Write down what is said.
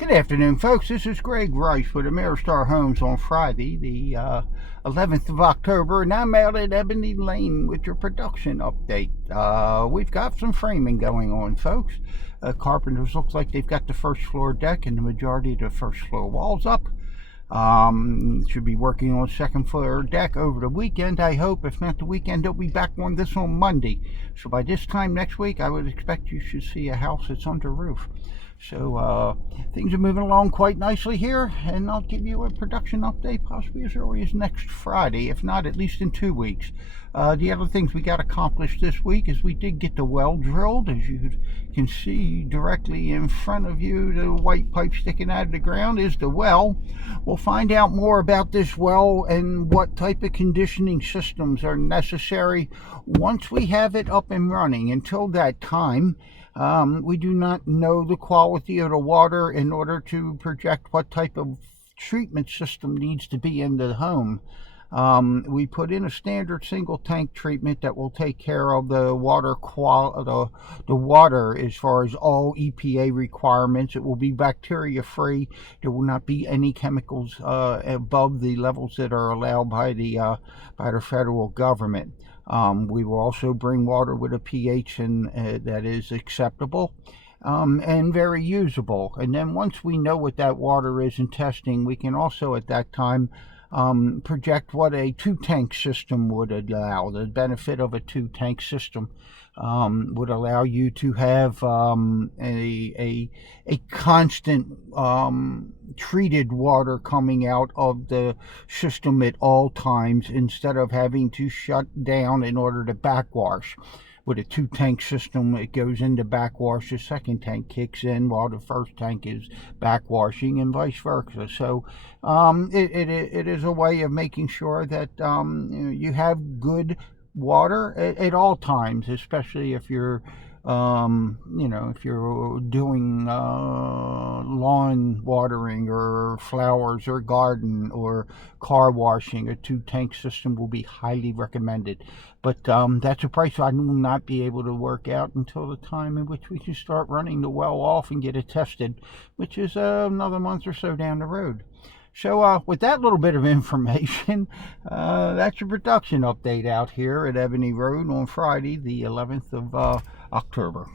Good afternoon, folks. This is Greg Rice with Ameri-Star Homes on Friday, the 11th of October, and I'm out at Ebony Lane with your production update. We've got some framing going on, folks. Carpenters looks like they've got the first floor deck and the majority of the first floor walls up. Should be working on second floor deck over the weekend, I hope. If not the weekend, they'll be back on this on Monday. So by this time next week, I would expect you should see a house that's under roof. So things are moving along quite nicely here, and I'll give you a production update possibly as early as next Friday, if not at least in 2 weeks. The other things we got accomplished this week is we did get the well drilled. As you can see directly in front of you, the white pipe sticking out of the ground is the well. We'll find out more about this well and what type of conditioning systems are necessary once we have it up and running. Until that time, we do not know the quality of the water in order to project what type of treatment system needs to be in the home. We put in a standard single tank treatment that will take care of the water the water as far as all EPA requirements. It will be bacteria free. There will not be any chemicals above the levels that are allowed by the federal government. We will also bring water with a pH that is acceptable and very usable. And then once we know what that water is in testing, we can also at that time project what a two-tank system would allow. The benefit of a two-tank system would allow you to have a constant treated water coming out of the system at all times, instead of having to shut down in order to backwash. With a two-tank system, it goes into backwash, the second tank kicks in while the first tank is backwashing, and vice versa. So it is a way of making sure that you have good water at all times, especially if you're if you're doing lawn watering or flowers or garden or car washing. A two-tank system will be highly recommended, but that's a price I will not be able to work out until the time in which we can start running the well off and get it tested, which is another month or so down the road. So with that little bit of information, that's your production update out here at Ebony Road on Friday, the 11th of October.